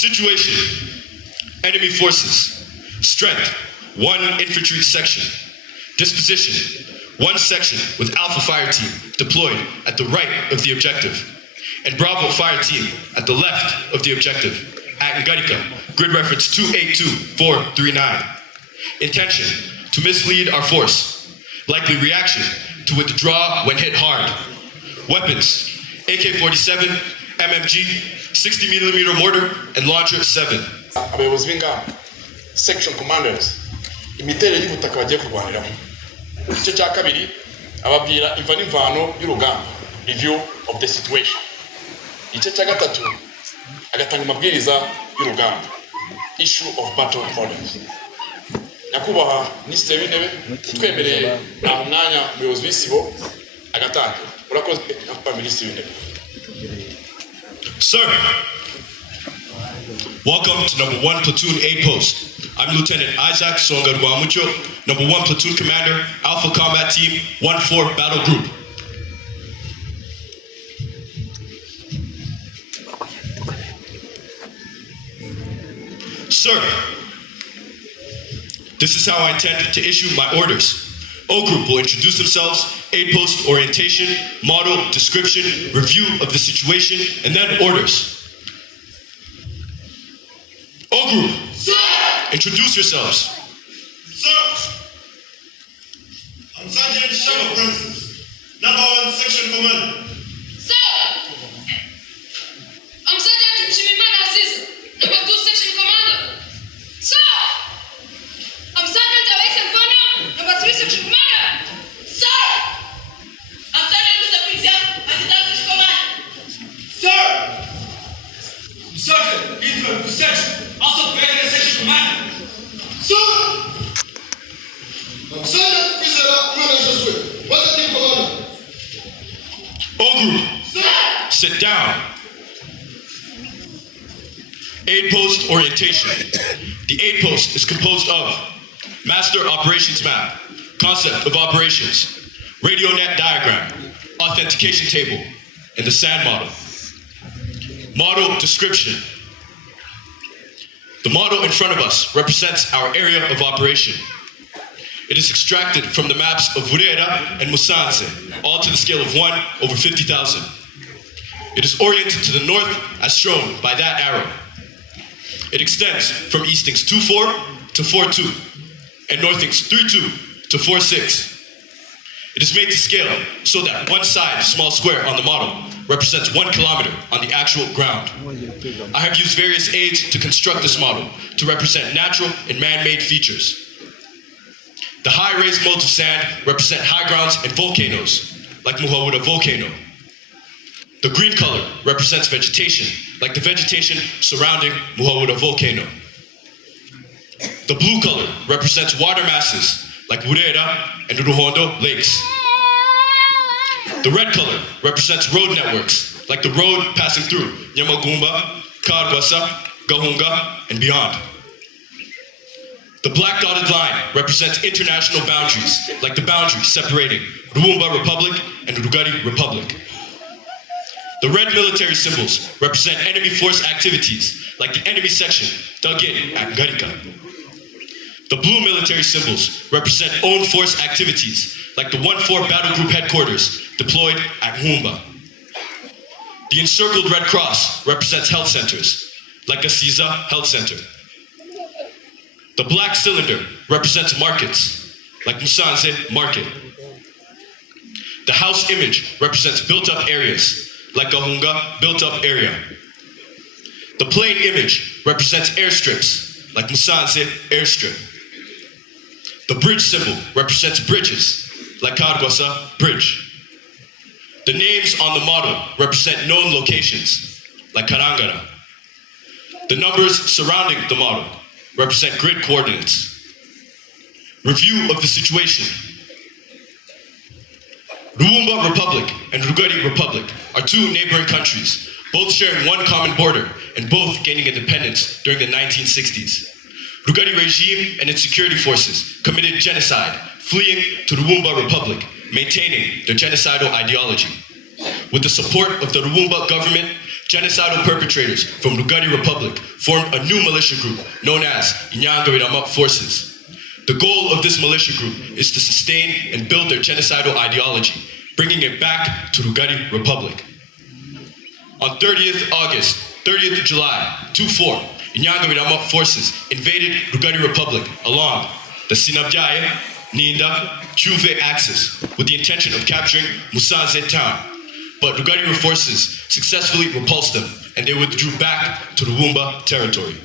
Situation. Enemy forces. Strength. 1 infantry section. Disposition. 1 section with Alpha fire team deployed at the right of the objective, and Bravo fire team at the left of the objective at Ngarika, grid reference 282439. Intention, to mislead our force. Likely reaction, to withdraw when hit hard. Weapons, AK-47, MMG, 60mm mortar, and launcher 7. Abayobozi b'ingamba, section commanders, imiterere y'ubutaka bagiye kurwaniraho. Igice cya kabiri ababwira imva n'imvano y'urugamba, review of the situation. Igice cya gatatu agatanga amabwiriza y'urugamba, issue of battle orders. Nyakubahwa Minisitiri w'Intebe, twemereye nta mwanya umuyobozi w'isibo agatanga. Urakoze nyakubahwa Minisitiri w'Intebe. Sir, welcome to number 1 platoon A post. I'm Lieutenant Isaac Songarwamucho, number 1 platoon commander, Alpha Combat Team 1-4 Battle Group. Sir, this is how I intend to issue my orders. O Group will introduce themselves, aid post orientation, model, description, review of the situation, and then orders. O Group, sir! Introduce yourselves. Sir, I'm Sergeant Shaba Francis, number 1 section commander. Sir, I'm Sergeant Chimimana Aziz, number 2 section commander. Sir, I'm Sergeant Alex Antonio, number 3 section commander. Sir, I'm Sergeant Mutapizia, adjutant section commander. Sir, I'm Sergeant Edward Section, also graduate section commander. Sir, I'm Sergeant Kwizera Mwanashaswe, water team commander. O Group, Sir, sit down. Aid post orientation. The aid post is composed of master operations map, concept of operations, radio net diagram, authentication table, and the SAN model. Model description. The model in front of us represents our area of operation. It is extracted from the maps of Burera and Musanze, all to the scale of 1 over 50,000. It is oriented to the north as shown by that arrow. It extends from eastings 2-4 to 4-2, and northings 3-2 to 4-6. It is made to scale so that one side small square on the model represents 1 kilometer on the actual ground. I have used various aids to construct this model to represent natural and man-made features. The high raised modes of sand represent high grounds and volcanoes, like Muhawuda volcano. The green color represents vegetation, like the vegetation surrounding Muhawuda volcano. The blue color represents water masses, like Burera and Ruhondo lakes. The red color represents road networks, like the road passing through Nyamagumba, Karwasa, Gahunga, and beyond. The black dotted line represents international boundaries, like the boundary separating Ruumba Republic and Rugari Republic. The red military symbols represent enemy force activities, like the enemy section dug in at Ngarika. The blue military symbols represent own force activities, like the 1-4 Battle Group headquarters deployed at Huumba. The encircled red cross represents health centers, like Asiza Health Center. The black cylinder represents markets, like Musanze Market. The house image represents built-up areas, like Gahunga built-up area. The plain image represents airstrips, like Musanze Airstrip. The bridge symbol represents bridges, like Karwasa Bridge. The names on the model represent known locations, like Karangara. The numbers surrounding the model represent grid coordinates. Review of the situation. Ruumba Republic and Rugari Republic are 2 neighboring countries, both sharing 1 common border and both gaining independence during the 1960s. Rugari regime and its security forces committed genocide, fleeing to Ruumba Republic, maintaining their genocidal ideology. With the support of the Ruumba government, genocidal perpetrators from Lugari Republic formed a new militia group known as Inyangarirama Forces. The goal of this militia group is to sustain and build their genocidal ideology, bringing it back to Lugari Republic. On 30th July 24, Inyangarirama Forces invaded Lugari Republic along the Sinabjaya, Ninda, Chuve axis with the intention of capturing Musanze town. But Lugari forces successfully repulsed them and they withdrew back to the Wumba territory.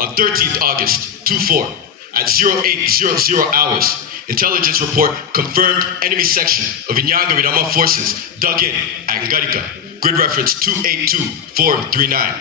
On 13th August 24, at 0800 hours, intelligence report confirmed enemy section of Inyangarirama forces dug in at Ngarika, grid reference 282439.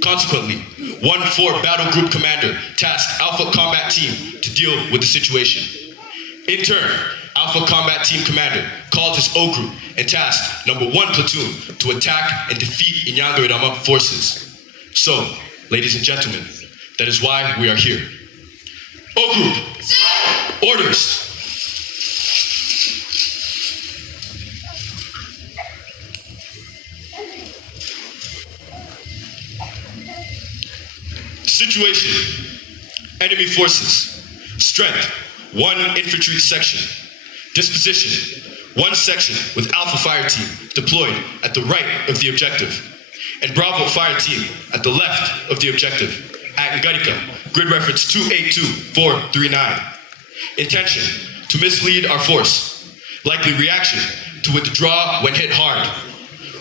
Consequently, 1-4 battle group commander tasked Alpha Combat Team to deal with the situation. In turn, Alpha Combat Team commander called his O group and tasked number 1 platoon to attack and defeat Inyangarirama forces. So, ladies and gentlemen, that is why we are here. O group, sir. Orders. Situation, enemy forces, strength, 1 infantry section, disposition, 1 section with Alpha Fire Team deployed at the right of the objective, and Bravo Fire Team at the left of the objective, at Ngarika, grid reference 282439. Intention, to mislead our force, likely reaction, to withdraw when hit hard.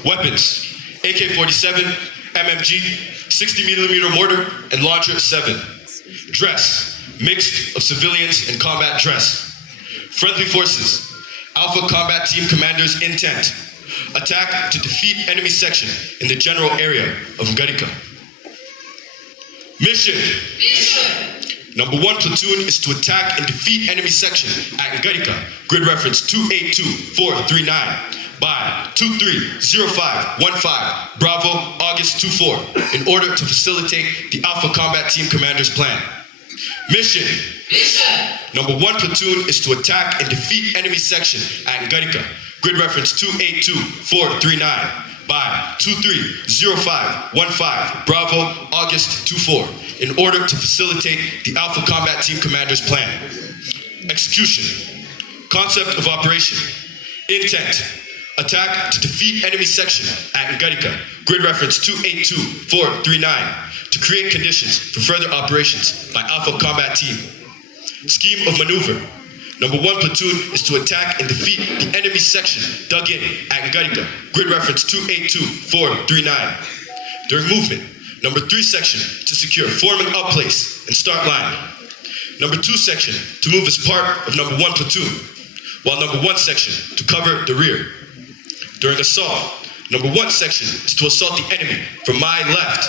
Weapons, AK-47, MMG, 60mm mortar, and launcher 7. Dress, mixed of civilians and combat dress. Friendly forces, Alpha Combat Team commander's intent. Attack to defeat enemy section in the general area of Ngarika. Mission. Number 1 platoon is to attack and defeat enemy section at Ngarika, grid reference 282439. By 230515 Bravo August 24 in order to facilitate the Alpha Combat Team commander's plan. Mission. Number 1 platoon is to attack and defeat enemy section at Ngarika, grid reference 282439. By 230515 Bravo August 24 in order to facilitate the Alpha Combat Team commander's plan. Execution. Concept of operation. Intent. Attack to defeat enemy section at Ngarika, grid reference 282439, to create conditions for further operations by Alpha Combat Team. Scheme of maneuver. Number 1 platoon is to attack and defeat the enemy section dug in at Ngarika, grid reference 282439. During movement, number 3 section to secure forming up place and start line. Number 2 section to move as part of number 1 platoon, while number 1 section to cover the rear. During assault, number 1 section is to assault the enemy from my left,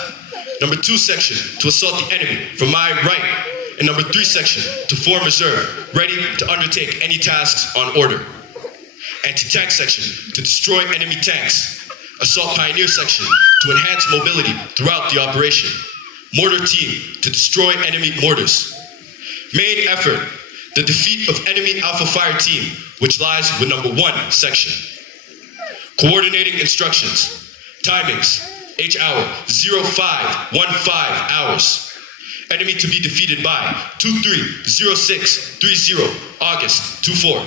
number 2 section to assault the enemy from my right, and number 3 section to form reserve, ready to undertake any tasks on order. Anti-tank section to destroy enemy tanks. Assault pioneer section to enhance mobility throughout the operation. Mortar team to destroy enemy mortars. Main effort, the defeat of enemy Alpha Fire Team, which lies with number 1 section. Coordinating instructions. Timings, H hour, 0515 hours. Enemy to be defeated by 230630 August 24.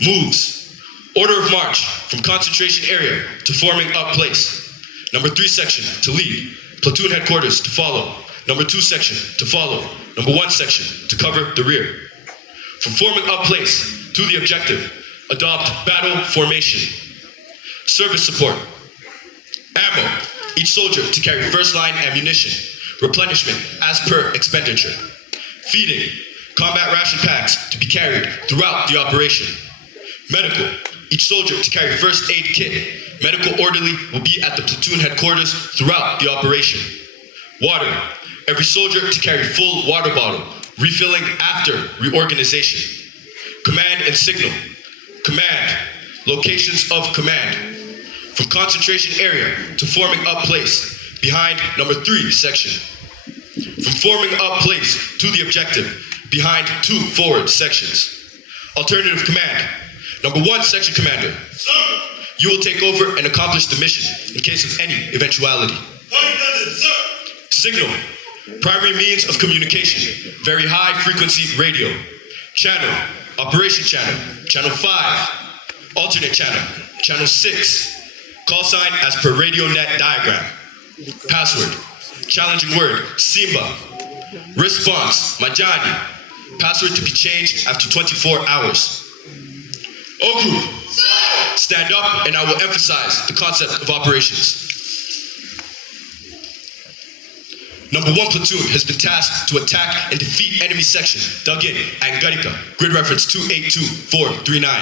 Moves. Order of march from concentration area to forming up place. Number 3 section to lead. Platoon headquarters to follow. Number 2 section to follow. Number 1 section to cover the rear. From forming up place to the objective, adopt battle formation. Service support. Ammo. Each soldier to carry first line ammunition. Replenishment as per expenditure. Feeding. Combat ration packs to be carried throughout the operation. Medical. Each soldier to carry first aid kit. Medical orderly will be at the platoon headquarters throughout the operation. Water. Every soldier to carry full water bottle, refilling after reorganization. Command and signal. Command. Locations of command. From concentration area to forming up place, behind number 3 section. From forming up place to the objective, behind 2 forward sections. Alternative command. Number 1 section commander. Sir. You will take over and accomplish the mission in case of any eventuality. Signal, primary means of communication, very high frequency radio. Channel, operation channel, channel 5, alternate channel, channel 6. Call sign as per radio net diagram. Password, challenging word, Simba. Response, Majani. Password to be changed after 24 hours. O group, stand up and I will emphasize the concept of operations. Number 1 platoon has been tasked to attack and defeat enemy section dug in at Garika, grid reference 282439.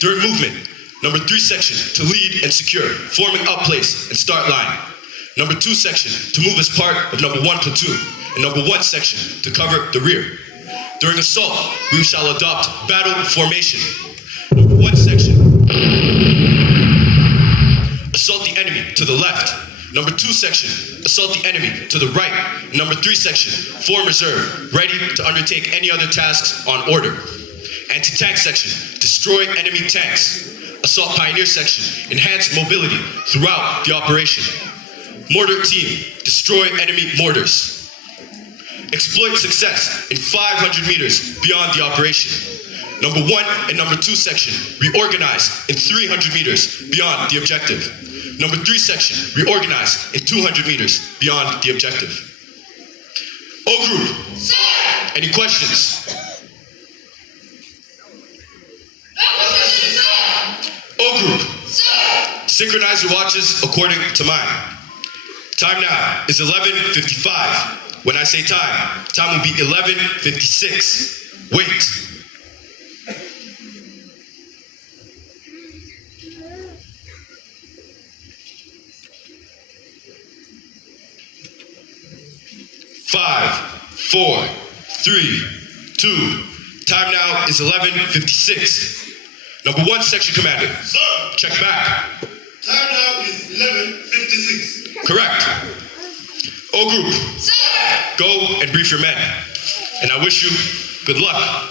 During movement, number 3 section to lead and secure, forming up place and start line. Number 2 section to move as part of number 1 platoon, and number 1 section to cover the rear. During assault, we shall adopt battle formation. Number 1 section, assault the enemy to the left. Number 2 section, assault the enemy to the right. Number 3 section, form reserve, ready to undertake any other tasks on order. Anti-tank section, destroy enemy tanks. Assault pioneer section, enhance mobility throughout the operation. Mortar team, destroy enemy mortars. Exploit success in 500 meters beyond the operation. Number 1 and number 2 section, reorganize in 300 meters beyond the objective. Number 3 section, reorganize in 200 meters beyond the objective. O group, any questions? O group, synchronize your watches according to mine. Time now is 11:55. When I say time, time will be 11:56. Wait. Five, 4, 3, 2. Time now is 11:56. Number 1 section commander. Sir. Check back. Time now is 11:56. Correct. O group. Go and brief your men. And I wish you good luck.